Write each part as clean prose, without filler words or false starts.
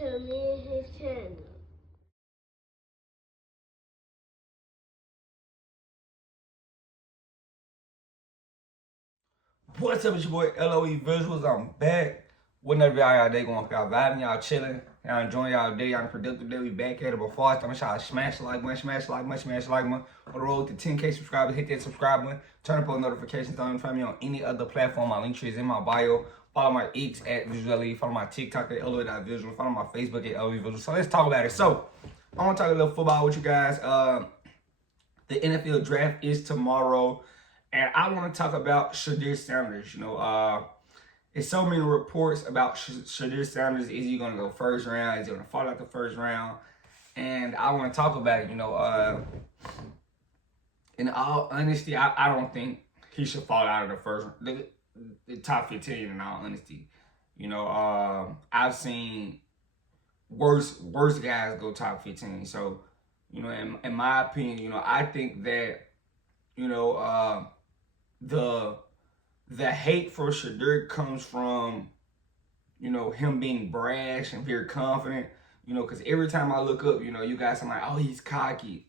to me and his channel. What's up, it's your boy LOE Visuals. I'm back. Whenever y'all day going, y'all vibing, y'all chilling, y'all enjoying y'all day, y'all productive day. We back at it. Before I start, y'all smash the like button, smash the like button, smash the like button. On the road to 10K subscribers, hit that subscribe button. Turn up on notifications. Don't find me on any other platform. My link tree is in my bio. Follow my X at VisualLE. Follow my TikTok at LOE.visual. Follow my Facebook at LOE Visual. So let's talk about it. So I want to talk a little football with you guys. The NFL draft is tomorrow. And I want to talk about Shadeur Sanders. There's so many reports about Shadeur Sanders. Is he going to go first round? Is he going to fall out the first round? And I want to talk about it. In all honesty, I don't think he should fall out of the top 15. In all honesty, I've seen worse guys go top 15. So, in my opinion, I think that the hate for Shadeur comes from, him being brash and very confident, because every time I look up, you guys are like, oh, he's cocky.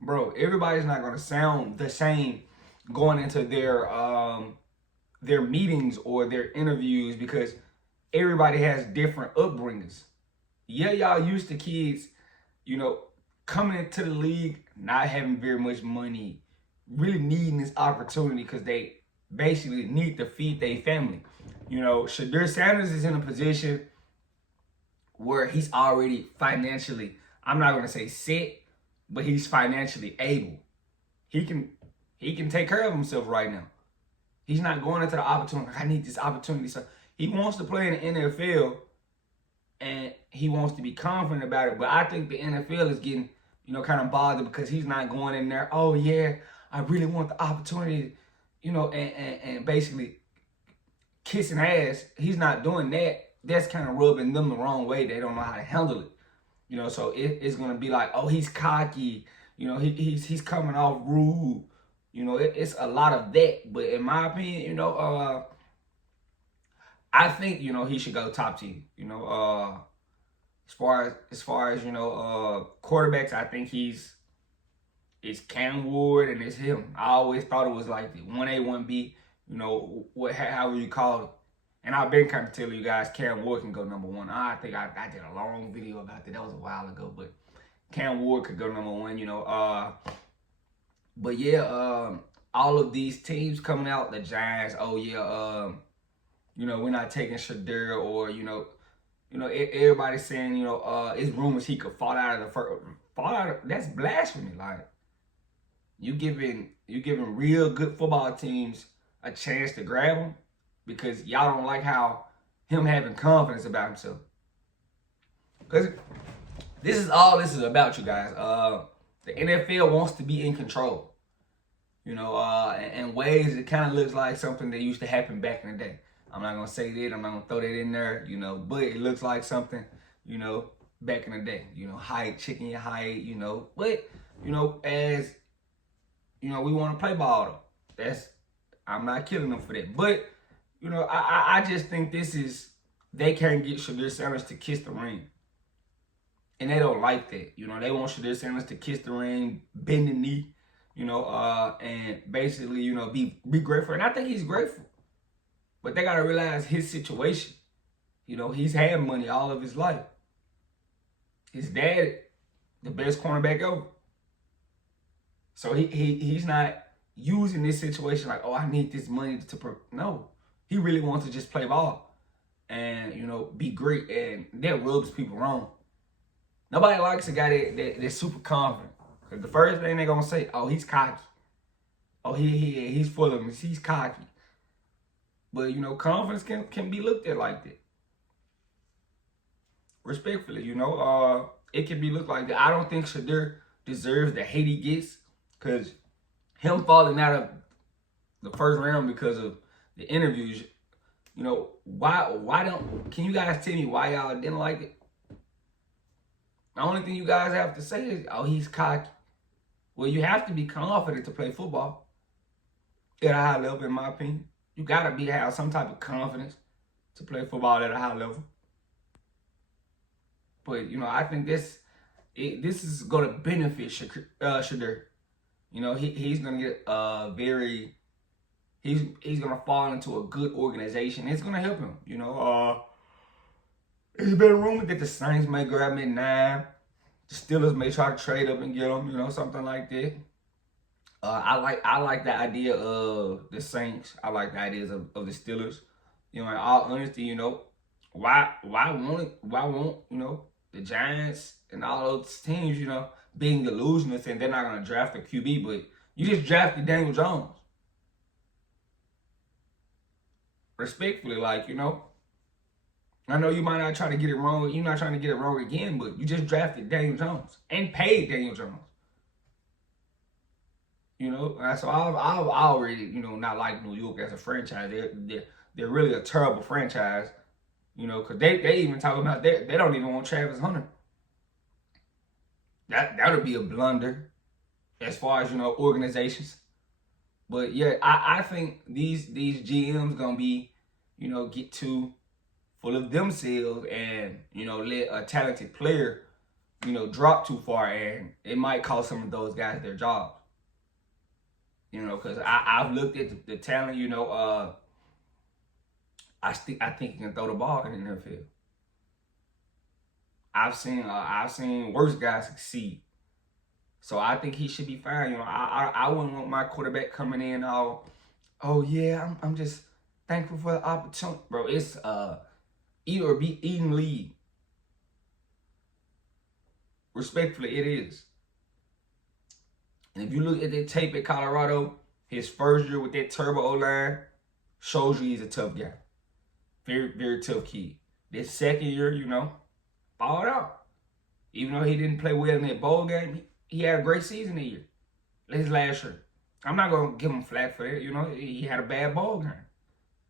Bro, everybody's not going to sound the same going into their meetings or their interviews because everybody has different upbringings. Yeah, y'all used to kids, coming into the league, not having very much money, really needing this opportunity because they basically need to feed their family. Shadeur Sanders is in a position where he's already financially, I'm not going to say set, but he's financially able. He can take care of himself right now. He's not going into the opportunity, I need this opportunity. So he wants to play in the NFL and he wants to be confident about it. But I think the NFL is getting, kind of bothered because he's not going in there, oh yeah, I really want the opportunity, and basically kissing ass. He's not doing that. That's kind of rubbing them the wrong way. They don't know how to handle it. So it's going to be like, oh, he's cocky. He's coming off rude. It's a lot of that. But in my opinion, I think, he should go top 10. As far as quarterbacks, I think it's Cam Ward and it's him. I always thought it was like the 1A, 1B, however you call it. And I've been kind of telling you guys Cam Ward can go number one. I think I did a long video about that. That was a while ago, but Cam Ward could go number one, But yeah, all of these teams coming out, the Giants, oh yeah, we're not taking Shadeur, or, everybody's saying, it's rumors he could fall out of the first. That's blasphemy. Like, you giving real good football teams a chance to grab him because y'all don't like how him having confidence about himself. Because this is about, you guys. The NFL wants to be in control. In ways it kind of looks like something that used to happen back in the day. I'm not gonna say that. I'm not gonna throw that in there. But it looks like something, back in the day. Height, chicken your height. But as we want to play ball though. I'm not killing them for that. But I just think they can't get Shadeur Sanders to kiss the ring. And they don't like that. They want Shadeur Sanders to kiss the ring, bend the knee, and basically, be grateful. And I think he's grateful. But they gotta realize his situation. He's had money all of his life. His dad, the best cornerback ever. So he's not using this situation like, oh, I need this money no. He really wants to just play ball and, be great. And that rubs people wrong. Nobody likes a guy that's super confident. Because the first thing they're going to say, oh, he's cocky. Oh, he's full of him. He's cocky. But, confidence can be looked at like that. Respectfully, it can be looked like that. I don't think Shadeur deserves the hate he gets. Because him falling out of the first round because of the interviews, can you guys tell me why y'all didn't like it? The only thing you guys have to say is, oh, he's cocky. Well, you have to be confident to play football at a high level, in my opinion. You got to have some type of confidence to play football at a high level. But I think this is gonna benefit Shadeur. He's gonna get he's gonna fall into a good organization. It's gonna help him. It's been rumored that the Saints may grab him at 9. The Steelers may try to trade up and get him. Something like that. I like the idea of the Saints. I like the ideas of the Steelers. In all honesty, why won't the Giants and all those teams, being delusional saying they're not gonna draft a QB, but you just drafted Daniel Jones. Respectfully, I know you might not try to get it wrong. You're not trying to get it wrong again, but you just drafted Daniel Jones and paid Daniel Jones. So I've already, not like New York as a franchise. They're really a terrible franchise, because they even talk about that. They don't even want Travis Hunter. That would be a blunder as far as, organizations. But yeah, I think these GMs gonna be, get too full of themselves and, let a talented player, drop too far, and it might cost some of those guys their jobs. Because I've looked at the talent, I think he can throw the ball in the NFL. I've seen worse guys succeed. So I think he should be fine. I wouldn't want my quarterback coming in all, oh yeah, I'm just thankful for the opportunity. Bro, it's eat or be eaten league. Respectfully, it is. And if you look at that tape at Colorado, his first year with that turbo O-line shows you he's a tough guy. Very, very tough kid. This second year, balled out. Even though he didn't play well in that bowl game, he had a great season that year. His last year. I'm not going to give him flack for it. He had a bad bowl game.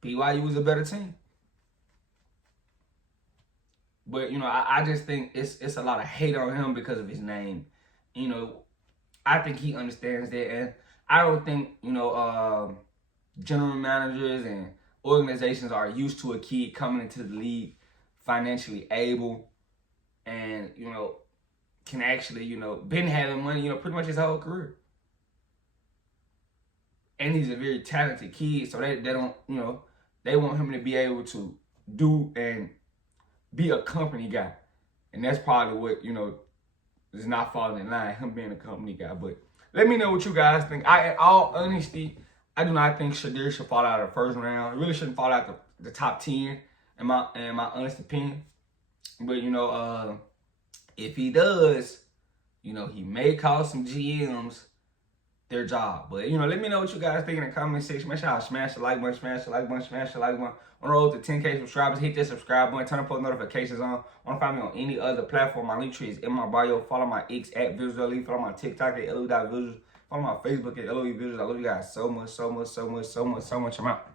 BYU was a better team. But, I just think it's a lot of hate on him because of his name. I think he understands that. And I don't think, general managers and organizations are used to a kid coming into the league financially able and, can actually, been having money, pretty much his whole career. And he's a very talented kid, so they don't, they want him to be able to do and be a company guy. And that's probably what, is not falling in line, him being a company guy. But let me know what you guys think. In all honesty, I do not think Shadeur should fall out of the first round. It really shouldn't fall out the top 10, in my honest opinion. But, if he does, he may cost some GMs their job. But, let me know what you guys think in the comment section. Make sure y'all smash the like button, smash the like button, smash the like button. On the road to 10K subscribers, hit that subscribe button, turn on post notifications on. Want to find me on any other platform? My link tree is in my bio. Follow my X at Visually. Follow my TikTok at LOE.Visuals. Follow my Facebook at LOE Visuals. I love you guys so much, so much, so much, so much, so much. I'm out.